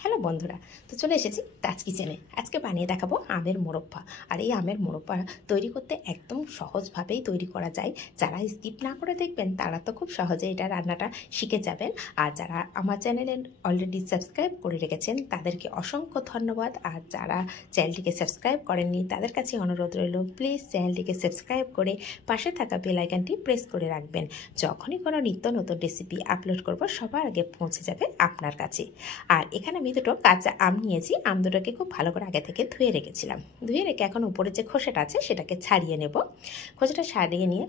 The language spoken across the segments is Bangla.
হ্যালো বন্ধুরা, তো চলে এসেছি তাজ কিচেনে। আজকে বানিয়ে দেখাবো আমের মোরব্বা। আর এই আমের মোরব্বা তৈরি করতে একদম সহজভাবেই তৈরি করা যায়। যারা স্কিপ না করে দেখবেন তারা তো খুব সহজে এটা রান্নাটা শিখে যাবেন। আর যারা আমার চ্যানেলে অলরেডি সাবস্ক্রাইব করে রেখেছেন তাদেরকে অসংখ্য ধন্যবাদ। আর যারা চ্যানেলটিকে সাবস্ক্রাইব করেননি তাদের কাছে অনুরোধ রইল, প্লিজ চ্যানেলটিকে সাবস্ক্রাইব করে পাশে থাকা বেল আইকনটি প্রেস করে রাখবেন। যখনই কোনো নিত্য নতুন রেসিপি আপলোড করব সবার আগে পৌঁছে যাবে আপনার কাছে। আর এখানে আমি দুটো কাঁচা আম নিয়েছি। আম দুটোকে খুব ভালো করে আগে থেকে ধুয়ে রেখেছিলাম। ধুয়ে রেখে এখন উপরে যে খোসাটা আছে সেটাকে ছাড়িয়ে নেব। খোসাটা ছাড়িয়ে নিয়ে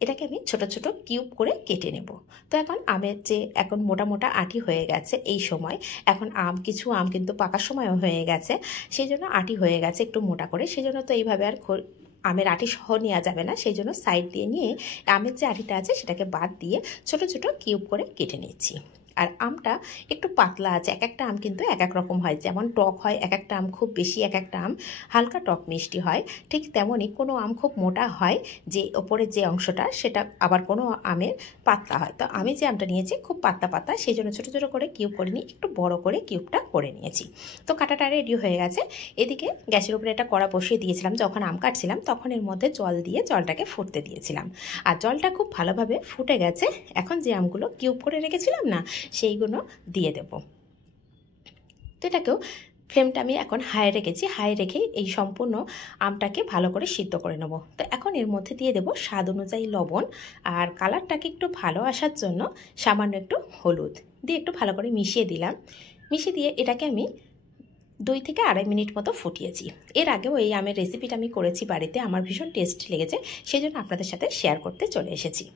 এটাকে আমি ছোট ছোট কিউব করে কেটে নেব। তো এখন আমের যে এখন মোটা মোটা আঁটি হয়ে গেছে এই সময়, এখন কিছু আম কিন্তু পাকার সময়ও হয়ে গেছে, সেই জন্য আঁটি হয়ে গেছে একটু মোটা করে। সেই জন্য তো এইভাবে আর আমের আঁটি সহ নেওয়া যাবে না, সেই জন্য সাইড দিয়ে নিয়ে আমের যে আঁটিটা আছে সেটাকে বাদ দিয়ে ছোট ছোট কিউব করে কেটে নিচ্ছি। আর আমটা একটু পাতলা আছে, এক একটা আম কিন্তু এক এক রকম হয়। যেমন টক হয় এক একটা আম খুব বেশি, এক একটা আম হালকা টক মিষ্টি হয়, ঠিক তেমনই কোনো আম খুব মোটা হয় যে ওপরের যে অংশটা, সেটা আবার কোনো আমের পাতলা হয়। তো আমি যে আমটা নিয়েছি খুব পাতলা পাতলা, সেই জন্য ছোটো ছোটো করে কিউব করে নিয়ে একটু বড় করে কিউবটা করে নিয়েছি। তো কাটাটা রেডি হয়ে গেছে। এদিকে গ্যাসের উপরে একটা কড়া বসিয়ে দিয়েছিলাম। যখন আম কাটছিলাম তখন এর মধ্যে জল দিয়ে জলটাকে ফুটতে দিয়েছিলাম। আর জলটা খুব ভালোভাবে ফুটে গেছে। এখন যে আমগুলো কিউব করে রেখেছিলাম না, সেইগুলো দিয়ে দেব। তো এটাকেও ফ্লেমটা আমি এখন হাই রেখেছি। হাই রেখে এই সম্পূর্ণ আমটাকে ভালো করে সিদ্ধ করে নেব। তো এখন এর মধ্যে দিয়ে দেব স্বাদ অনুযায়ী লবণ, আর কালারটাকে একটু ভালো আসার জন্য সামান্য একটু হলুদ দিয়ে একটু ভালো করে মিশিয়ে দিলাম। মিশিয়ে দিয়ে এটাকে আমি 2 থেকে 2.5 মিনিট মতো ফুটিয়েছি। এর আগেও এই আমের রেসিপিটা আমি করেছি বাড়িতে, আমার ভীষণ টেস্ট লেগেছে, সেই জন্য আপনাদের সাথে শেয়ার করতে চলে এসেছি।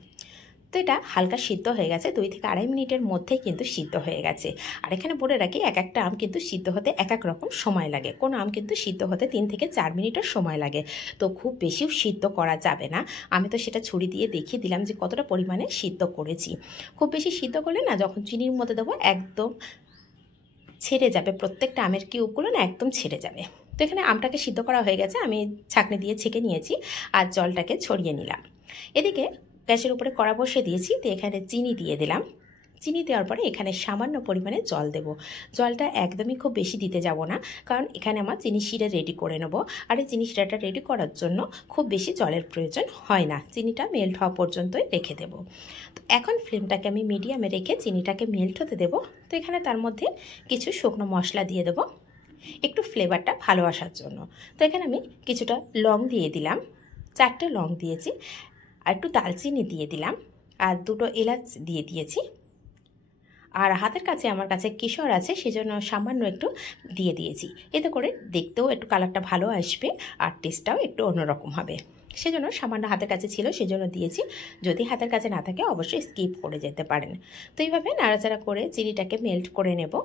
তো এটা হালকা সিদ্ধ হয়ে গেছে, 2 থেকে 2.5 মিনিটের মধ্যেই কিন্তু সিদ্ধ হয়ে গেছে। আর এখানে বলে রাখি, এক একটা আম কিন্তু সিদ্ধ হতে এক এক রকম সময় লাগে। কোনো আম কিন্তু সিদ্ধ হতে 3 থেকে 4 মিনিটের সময় লাগে। তো খুব বেশিও সিদ্ধ করা যাবে না। আমি তো সেটা ছুরি দিয়ে দেখিয়ে দিলাম যে কতটা পরিমাণে সিদ্ধ করেছি। খুব বেশি সিদ্ধ করলে না, যখন চিনির মধ্যে দেবো একদম ছেড়ে যাবে, প্রত্যেকটা আমের কিউবগুলো না একদম ছেড়ে যাবে। তো এখানে আমটাকে সিদ্ধ করা হয়ে গেছে, আমি ছাঁকনি দিয়ে ছেঁকে নিয়েছি আর জলটাকে ছড়িয়ে নিলাম। এদিকে গ্যাসের উপরে কড়া বসিয়ে দিয়েছি। তো এখানে চিনি দিয়ে দিলাম। চিনি দেওয়ার পরে এখানে সামান্য পরিমাণে জল দেব। জলটা একদমই খুব বেশি দিতে যাব না, কারণ এখানে আমার চিনি শিরা রেডি করে নেব। আর এই চিনি শিরাটা রেডি করার জন্য খুব বেশি জলের প্রয়োজন হয় না, চিনিটা মেল্ট হওয়া পর্যন্তই রেখে দেব। তো এখন ফ্লেমটাকে আমি মিডিয়ামে রেখে চিনিটাকে মেল্ট হতে দেব। তো এখানে তার মধ্যে কিছু শুকনো মশলা দিয়ে দেব একটু ফ্লেভারটা ভালো আসার জন্য। তো এখানে আমি কিছুটা লং দিয়ে দিলাম, 4টে লং দিয়েছি, আর একটু দালচিনি দিয়ে দিলাম, আর 2টো এলাচ দিয়ে দিয়েছি। আর হাতের কাছে আমার কাছে কেশর আছে, সেজন্য সামান্য একটু দিয়ে দিয়েছি। এতে করে দেখতেও একটু কালারটা ভালো আসবে আর টেস্টটাও একটু অন্যরকম হবে, সেজন্য সামান্য হাতের কাছে ছিল সেজন্য দিয়েছি। যদি হাতের কাছে না থাকে অবশ্যই স্কিপ করে যেতে পারেন। তো এইভাবে নাড়াচাড়া করে চিনিটাকে মেল্ট করে নেব।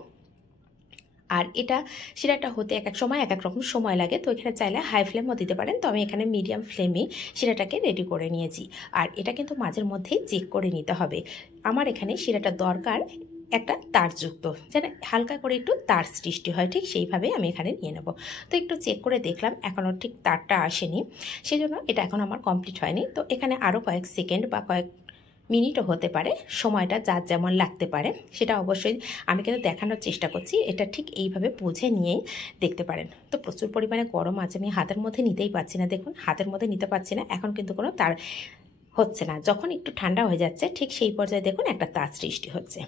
আর এটা শিরাটা হতে এক এক সময় এক এক রকম সময় লাগে। তো এখানে চাইলে হাই ফ্লেমও দিতে পারেন, তো আমি এখানে মিডিয়াম ফ্লেমেই শিরাটাকে রেডি করে নিয়েছি। আর এটা কিন্তু মাঝের মধ্যেই চেক করে নিতে হবে। আমার এখানে শিরাটা দরকার একটা তারযুক্ত, যেন হালকা করে একটু তার সৃষ্টি হয়, ঠিক সেইভাবেই আমি এখানে নিয়ে নেব। তো একটু চেক করে দেখলাম এখনও ঠিক তারটা আসেনি, সেই জন্য এটা এখন আমার কমপ্লিট হয়নি। তো এখানে আরও কয়েক সেকেন্ড বা কয়েক মিনিটও হতে পারে, সময়টা যার যেমন লাগতে পারে সেটা অবশ্যই আমি কিন্তু দেখানোর চেষ্টা করছি। এটা ঠিক এইভাবে বুঝে নিয়েই দেখতে পারেন। তো প্রচুর পরিমাণে গরম আছে, আমি হাতের মধ্যে নিতেই পারছি না। দেখুন হাতের মধ্যে নিতে পারছি না, এখন কিন্তু কোনো তার হচ্ছে না। যখন একটু ঠান্ডা হয়ে যাচ্ছে ঠিক সেই পর্যায়ে দেখুন একটা তার সৃষ্টি হচ্ছে।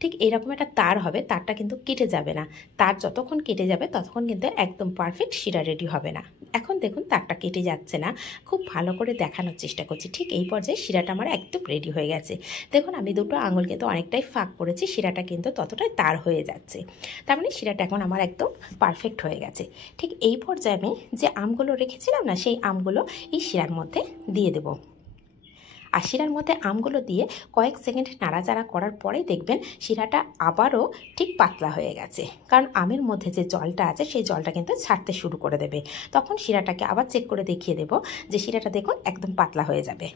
ঠিক এইরকম একটা তার হবে, তারটা কিন্তু কেটে যাবে না। তার যতক্ষণ কেটে যাবে ততক্ষণ কিন্তু একদম পারফেক্ট শিরা রেডি হবে না। এখন দেখুন তারটা কেটে যাচ্ছে না, খুব ভালো করে দেখানোর চেষ্টা করছি। ঠিক এই পর্যায়ে শিরাটা আমার একদম রেডি হয়ে গেছে। দেখুন আমি 2টো আঙুল কিন্তু অনেকটাই ফাঁক করেছি, শিরাটা কিন্তু ততটাই তার হয়ে যাচ্ছে। তার মানে শিরাটা এখন আমার একদম পারফেক্ট হয়ে গেছে। ঠিক এই পর্যায়ে আমি যে আমগুলো রেখেছিলাম না, সেই আমগুলো এই শিরার মধ্যে দিয়ে দেবো। আর শিরার মধ্যে আমগুলো দিয়ে কয়েক সেকেন্ড নাড়াচাড়া করার পরেই দেখবেন শিরাটা আবারও ঠিক পাতলা হয়ে গেছে, কারণ আমের মধ্যে যে জলটা আছে সেই জলটা কিন্তু ছাড়তে শুরু করে দেবে। তখন শিরাটাকে আবার চেক করে দেখিয়ে দেব যে শিরাটা দেখুন একদম পাতলা হয়ে যাবে।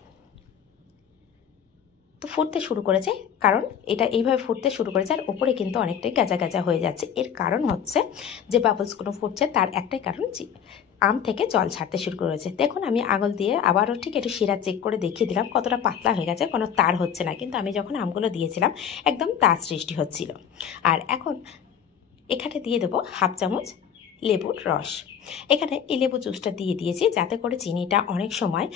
তো ফুটতে শুরু করেছে, কারণ এটা এইভাবে ফুটতে শুরু করেছে আর ওপরে কিন্তু অনেকটাই গাজা গাজা হয়ে যাচ্ছে। এর কারণ হচ্ছে যে বাবলসগুলো ফুটছে তার একটাই কারণ, আম থেকে জল ছাড়তে শুরু করেছে। দেখুন আমি আঙুল দিয়ে আবারও ঠিক একটু শিরা চেক করে দেখিয়ে দিলাম কতটা পাতলা হয়ে গেছে, কোনো তার হচ্ছে না, কিন্তু আমি যখন আমগুলো দিয়েছিলাম একদম তার সৃষ্টি হচ্ছিল। আর এখন এখানে দিয়ে দেবো হাফ চামচ লেবুর রস। এখানে এই লেবু জুসটা দিয়ে দিয়েছি যাতে করে চিনিটা অনেক সময়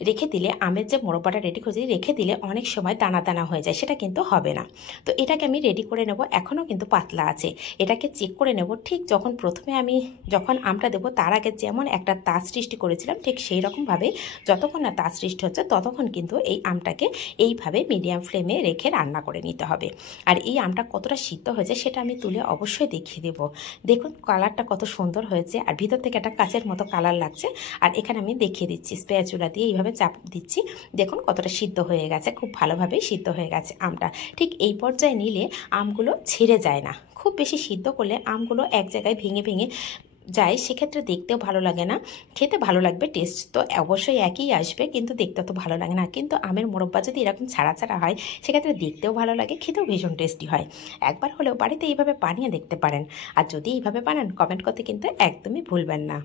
রেখে দিলে, আমের যে মোরব্বাটা রেডি করেছি রেখে দিলে অনেক সময় দানা দানা হয়ে যায়, সেটা কিন্তু হবে না। তো এটাকে আমি রেডি করে নেব, এখনও কিন্তু পাতলা আছে, এটাকে চেক করে নেব। ঠিক যখন আমটা দেবো তার আগে যেমন একটা তার সৃষ্টি করেছিলাম ঠিক সেই রকমভাবে যতক্ষণ না তার সৃষ্টি হচ্ছে ততক্ষণ কিন্তু এই আমটাকে এইভাবে মিডিয়াম ফ্লেমে রেখে রান্না করে নিতে হবে। আর এই আমটা কতটা সিদ্ধ হয়েছে সেটা আমি তুলে অবশ্যই দেখিয়ে দেবো। দেখুন কালারটা কত সুন্দর হয়েছে আর ভিতর থেকে একটা কাচের মতো কালার লাগছে। আর এখানে আমি দেখিয়ে দিচ্ছি স্প্যাচুলা দিয়ে এইভাবে চাপ দিচ্ছি, দেখুন কতটা সিদ্ধ হয়ে গেছে, খুব ভালোভাবেই সিদ্ধ হয়ে গেছে আমটা। ঠিক এই পর্যায়ে নিলে আমগুলো ছিঁড়ে যায় না, খুব বেশি সিদ্ধ করলে আমগুলো এক জায়গায় ভেঙে ভেঙে যায়, সেক্ষেত্রে দেখতেও ভালো লাগে না, খেতে ভালো লাগবে, টেস্ট তো অবশ্যই একই আসবে কিন্তু দেখতে তো ভালো লাগে না। কিন্তু আমের মোরব্বা যদি এরকম ছাড়া ছাড়া হয় সেক্ষেত্রে দেখতেও ভালো লাগে, খেতেও ভীষণ টেস্টি হয়। একবার হলেও বাড়িতে এইভাবে বানিয়ে দেখতে পারেন, আর যদি এইভাবে বানান কমেন্ট করতে কিন্তু একদমই ভুলবেন না।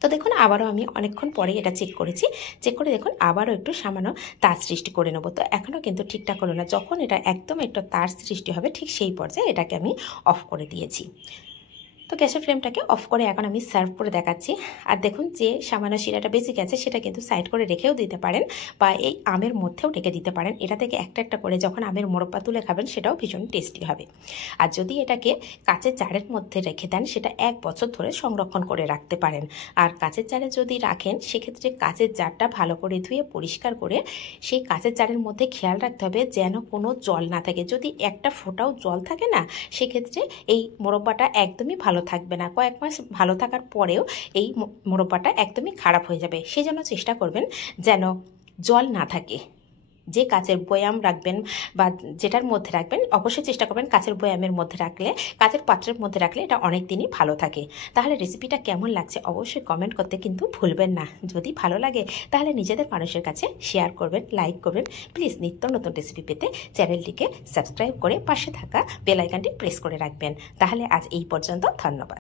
তো দেখুন আবারও আমি অনেকক্ষণ পরে এটা চেক করেছি, চেক করে দেখুন আবারও একটু সামান্য তার সৃষ্টি করে নেবো। তো এখনও কিন্তু ঠিকঠাক হলো না, যখন এটা একদম একটু তার সৃষ্টি হবে ঠিক সেই পর্যায়ে এটাকে আমি অফ করে দিয়েছি। তো গ্যাসের ফ্লেমটাকে অফ করে এখন আমি সার্ভ করে দেখাচ্ছি। আর দেখুন যে সামান্য শিরাটা বেঁচে গেছে সেটা কিন্তু সাইড করে রেখেও দিতে পারেন বা এই আমের মধ্যেও রেখে দিতে পারেন। এটা থেকে একটা একটা করে যখন আমের মোরব্বা তুলে খাবেন সেটাও ভীষণ টেস্টি হবে। আর যদি এটাকে কাচের জারের মধ্যে রেখে দেন সেটা 1 বছর ধরে সংরক্ষণ করে রাখতে পারেন। আর কাচের জারে যদি রাখেন সেক্ষেত্রে কাচের জারটা ভালো করে ধুয়ে পরিষ্কার করে সেই কাচের জারের মধ্যে খেয়াল রাখতে হবে যেন কোনো জল না থাকে। যদি একটা ফোঁটাও জল থাকে না সেক্ষেত্রে এই মোরব্বাটা একদমই ভালো থাকবে না, কয়েক মাস ভালো থাকার পরেও এই মোরব্বাটা একদমই খারাপ হয়ে যাবে। সেই জন্য চেষ্টা করবেন যেন জল না থাকে। যে কাচের বয়াম রাখবেন বা যেটার মধ্যে রাখবেন অবশ্যই চেষ্টা করবেন কাচের বয়ামের মধ্যে রাখলে, কাচের পাত্রের মধ্যে রাখলে এটা অনেক দিনই ভালো থাকে। তাহলে রেসিপিটা কেমন লাগছে অবশ্যই কমেন্ট করতে কিন্তু ভুলবেন না। যদি ভালো লাগে তাহলে নিজেদের মানুষের কাছে শেয়ার করবেন, লাইক করবেন। প্লিজ নিত্য নতুন রেসিপি পেতে চ্যানেলটিকে সাবস্ক্রাইব করে পাশে থাকা বেল আইকনটি প্রেস করে রাখবেন। তাহলে আজ এই পর্যন্ত, ধন্যবাদ।